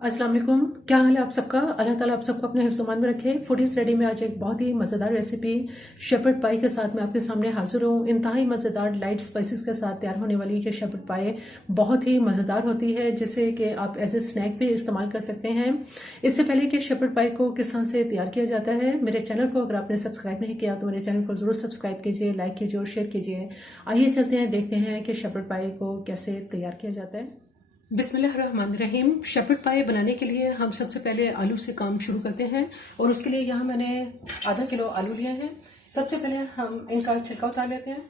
अस्सलाम वालेकुम। क्या हाल है आप सबका? अल्लाह ताला आप सबको अपने हिफ्ज़-ओ-मान में रखे। फूडीज़ रेडी में आज एक बहुत ही मज़ेदार रेसिपी शेपर्ड पाई के साथ मैं आपके सामने हाजिर हूँ। इंतहाई मज़ेदार लाइट स्पाइसेस के साथ तैयार होने वाली ये शेपर्ड पाई बहुत ही मज़ेदार होती है, जिसे कि आप एज ए स्नैक भी इस्तेमाल कर सकते हैं। इससे पहले कि शेपर्ड पाई को किस तरह से तैयार किया जाता है, मेरे चैनल को अगर आपने सब्सक्राइब नहीं किया तो मेरे चैनल को ज़रूर सब्सक्राइब कीजिए, लाइक कीजिए और शेयर कीजिए। आइए चलते हैं, देखते हैं कि शेपर्ड पाई को कैसे तैयार किया जाता है। बिस्मिल्लाहिर्रहमानिर्रहीम। शेपर्ड पाई बनाने के लिए हम सबसे पहले आलू से काम शुरू करते हैं और उसके लिए यहाँ मैंने आधा किलो आलू लिए हैं। सबसे पहले हम इनका छिलका उतार लेते हैं।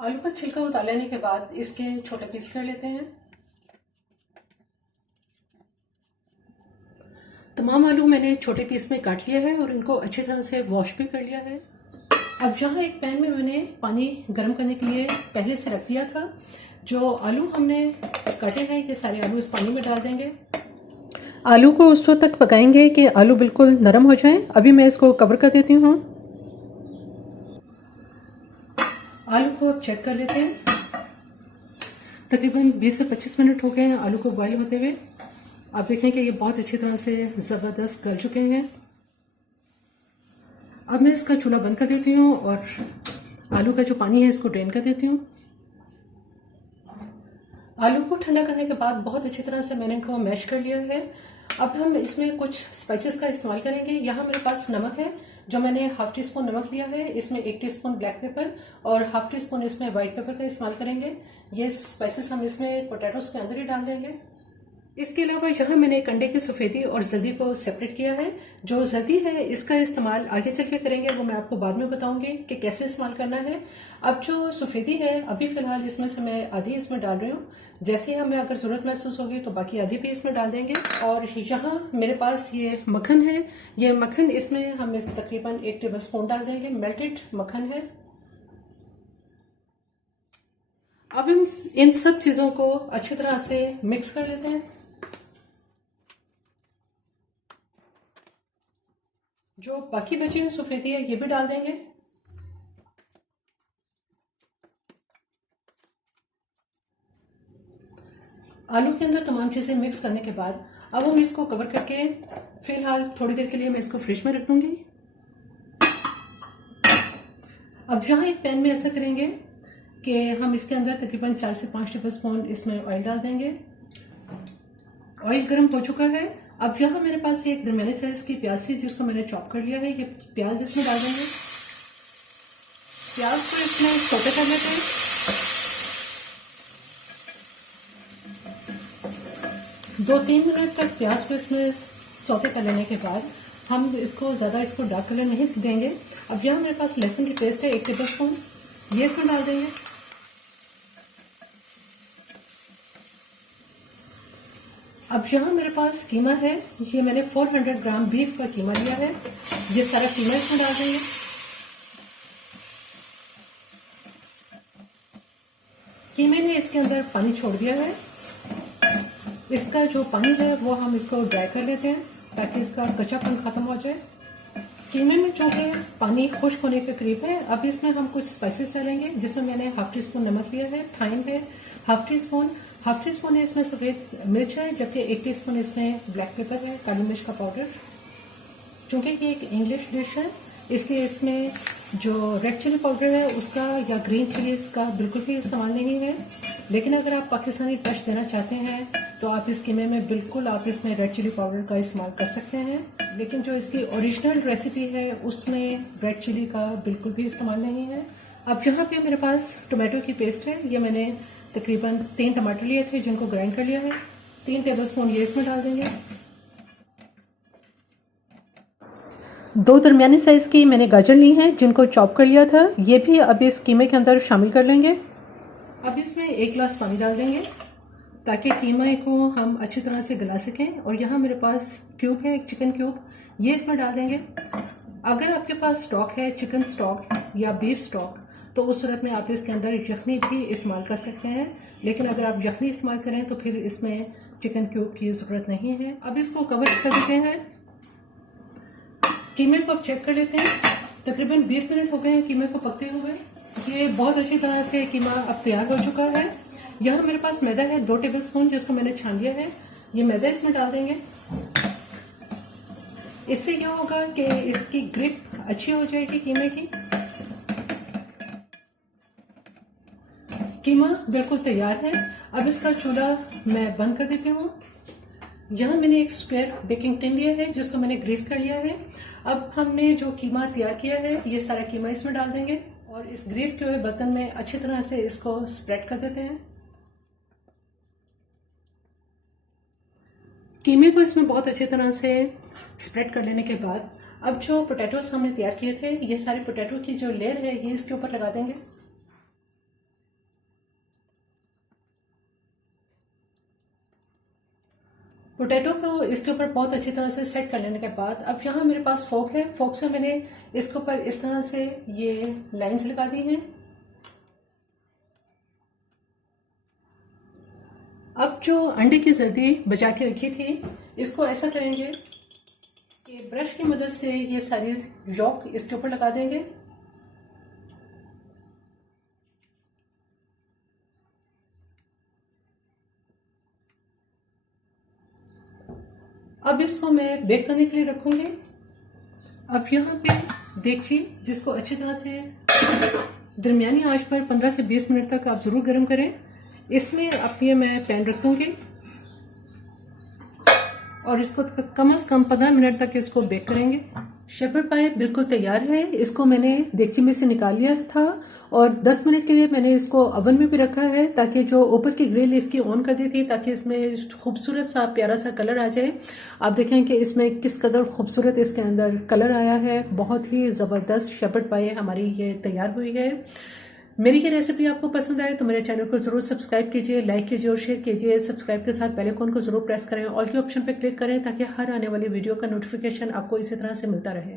आलू का छिलका उतार लेने के बाद इसके छोटे पीस कर लेते हैं। तमाम आलू मैंने छोटे पीस में काट लिया है और इनको अच्छी तरह से वॉश भी कर लिया है। अब यहाँ एक पैन में मैंने पानी गर्म करने के लिए पहले से रख दिया था। जो आलू हमने काटे हैं ये सारे आलू इस पानी में डाल देंगे। आलू को उस वक्त तक पकाएंगे कि आलू बिल्कुल नरम हो जाएं। अभी मैं इसको कवर कर देती हूँ। आलू को चेक कर लेते हैं। तकरीबन 20 से 25 मिनट हो गए हैं आलू को बॉईल होते हुए। आप देखें कि ये बहुत अच्छी तरह से ज़बरदस्त गल चुके हैं। अब मैं इसका चूल्हा बंद कर देती हूँ और आलू का जो पानी है इसको ड्रेन कर देती हूँ। आलू को ठंडा करने के बाद बहुत अच्छी तरह से मैंने इनको मैश कर लिया है। अब हम इसमें कुछ स्पाइसेस का इस्तेमाल करेंगे। यहाँ मेरे पास नमक है, जो मैंने हाफ टी स्पून नमक लिया है। इसमें 1 टीस्पून ब्लैक पेपर और हाफ टी स्पून इसमें वाइट पेपर का इस्तेमाल करेंगे। ये स्पाइसेस हम इसमें पोटैटोस के अंदर ही डाल देंगे। इसके अलावा यहाँ मैंने अंडे की सफ़ेदी और जर्दी को सेपरेट किया है। जो जर्दी है इसका इस्तेमाल आगे चल के करेंगे, वो मैं आपको बाद में बताऊंगी कि कैसे इस्तेमाल करना है। अब जो सफ़ेदी है अभी फ़िलहाल इसमें से मैं आधी इसमें डाल रही हूँ। जैसे ही हमें अगर ज़रूरत महसूस होगी तो बाकी आधी भी इसमें डाल देंगे। और यहाँ मेरे पास ये मक्खन है। ये मक्खन इसमें हम इस तकरीबन 1 टेबल स्पून डाल देंगे। मेल्टेड मक्खन है। अब हम इन सब चीज़ों को अच्छी तरह से मिक्स कर लेते हैं। जो बाकी बची हुई सफ़ेदी है ये भी डाल देंगे। आलू के अंदर तमाम चीज़ें मिक्स करने के बाद अब हम इसको कवर करके फिलहाल थोड़ी देर के लिए मैं इसको फ्रिज में रख दूंगी। अब यहाँ एक पैन में ऐसा करेंगे कि हम इसके अंदर तकरीबन 4 से 5 टेबल स्पून इसमें ऑयल डाल देंगे। ऑयल गर्म हो चुका है। अब यहाँ मेरे पास एक दरमियाने साइज की प्याज थी जिसको मैंने चॉप कर लिया है। ये प्याज इसमें डाल देंगे। प्याज को इसमें सौटे कर लेते हैं। 2-3 मिनट तक प्याज को इसमें सौटे कर लेने के बाद हम इसको ज़्यादा डार्क कलर नहीं देंगे। अब यहाँ मेरे पास लहसुन की पेस्ट है 1 टेबल स्पून, ये इसमें डाल देंगे। अब यहाँ मेरे पास कीमा है। ये मैंने 400 ग्राम बीफ का कीमा लिया है। ये सारा कीमा इसमें डाल देंगे। कीमे ने इसके अंदर पानी छोड़ दिया है। इसका जो पानी है वो हम इसको ड्राई कर लेते हैं ताकि इसका कच्चापन ख़त्म हो जाए। कीमे में जो है पानी खुश्क होने के करीब है। अब इसमें हम कुछ स्पाइसेस डालेंगे, जिसमें मैंने हाफ टी स्पून नमक लिया है, थाइम है हाफ टी स्पून है इसमें सफ़ेद मिर्च है, जबकि 1 टीस्पून इसमें ब्लैक पेपर है, काली मिर्च का पाउडर। चूँकि ये एक इंग्लिश डिश है इसलिए इसमें जो रेड चिली पाउडर है उसका या ग्रीन चिलीज़ का बिल्कुल भी इस्तेमाल नहीं है। लेकिन अगर आप पाकिस्तानी टच देना चाहते हैं तो आप इस कीमे में बिल्कुल आप इसमें रेड चिली पाउडर का इस्तेमाल कर सकते हैं। लेकिन जो इसकी ओरिजिनल रेसिपी है उसमें रेड चिली का बिल्कुल भी इस्तेमाल नहीं है। अब यहाँ पे मेरे पास टोमेटो की पेस्ट है। ये मैंने तकरीबन 3 टमाटर लिए थे जिनको ग्राइंड कर लिया है। 3 टेबल स्पून ये इसमें डाल देंगे। 2 दरमियानी साइज़ की मैंने गाजर ली हैं जिनको चॉप कर लिया था। ये भी अब इस कीमे के अंदर शामिल कर लेंगे। अब इसमें 1 गिलास पानी डाल देंगे ताकि कीमे को हम अच्छी तरह से गला सकें। और यहाँ मेरे पास क्यूब है, एक चिकन क्यूब, ये इसमें डाल देंगे। अगर आपके पास स्टॉक है, चिकन स्टॉक या बीफ स्टॉक, तो उस सूरत में आप इसके अंदर यखनी भी इस्तेमाल कर सकते हैं। लेकिन अगर आप यखनी इस्तेमाल करें तो फिर इसमें चिकन क्यूब की ज़रूरत नहीं है। अब इसको कवर कर देते हैं। कीमे को अब चेक कर लेते हैं। तकरीबन 20 मिनट हो गए हैं कीमे को पकते हुए। ये बहुत अच्छी तरह से कीमा अब तैयार हो चुका है। यहाँ मेरे पास मैदा है 2 टेबल स्पून जिसको मैंने छान लिया है। ये मैदा इसमें डाल देंगे। इससे क्या होगा कि इसकी ग्रिप अच्छी हो जाएगी कीमे की। कीमा बिल्कुल तैयार है। अब इसका चूल्हा मैं बंद कर देती हूँ। यहाँ मैंने एक स्क्वायर बेकिंग टिन लिया है जिसको मैंने ग्रीस कर लिया है। अब हमने जो कीमा तैयार किया है ये सारा कीमा इसमें डाल देंगे और इस ग्रीस किए हुए बर्तन में अच्छी तरह से इसको स्प्रेड कर देते हैं। कीमे को इसमें बहुत अच्छी तरह से स्प्रेड कर लेने के बाद अब जो पोटैटोस हमने तैयार किए थे ये सारे पोटैटो की जो लेयर है ये इसके ऊपर लगा देंगे। पोटैटो को इसके ऊपर बहुत अच्छी तरह से सेट कर लेने के बाद अब यहाँ मेरे पास फोक है। फोक से मैंने इसके ऊपर इस तरह से ये लाइंस लगा दी हैं। अब जो अंडे की जर्दी बचा के रखी थी इसको ऐसा करेंगे कि ब्रश की मदद से ये सारी यॉक इसके ऊपर लगा देंगे। अब इसको मैं बेक करने के लिए रखूंगी। अब यहाँ पे देखिए जिसको अच्छी तरह से दरमियानी आंच पर 15 से 20 मिनट तक आप ज़रूर गर्म करें। इसमें अब ये मैं पैन रख दूँगी और इसको कम से कम 15 मिनट तक इसको बेक करेंगे। शेपर्ड पाई बिल्कुल तैयार है। इसको मैंने देगची में से निकाल लिया था और 10 मिनट के लिए मैंने इसको ओवन में भी रखा है ताकि जो ऊपर की ग्रिल इसकी ऑन कर दी थी ताकि इसमें खूबसूरत सा प्यारा सा कलर आ जाए। आप देखें कि इसमें किस कदर खूबसूरत इसके अंदर कलर आया है। बहुत ही ज़बरदस्त शेपर्ड पाई हमारी ये तैयार हुई है। मेरी ये रेसिपी आपको पसंद आए तो मेरे चैनल को जरूर सब्सक्राइब कीजिए, लाइक कीजिए और शेयर कीजिए। सब्सक्राइब के साथ बेल आइकन को जरूर प्रेस करें, ऑल के ऑप्शन पर क्लिक करें ताकि हर आने वाली वीडियो का नोटिफिकेशन आपको इसी तरह से मिलता रहे।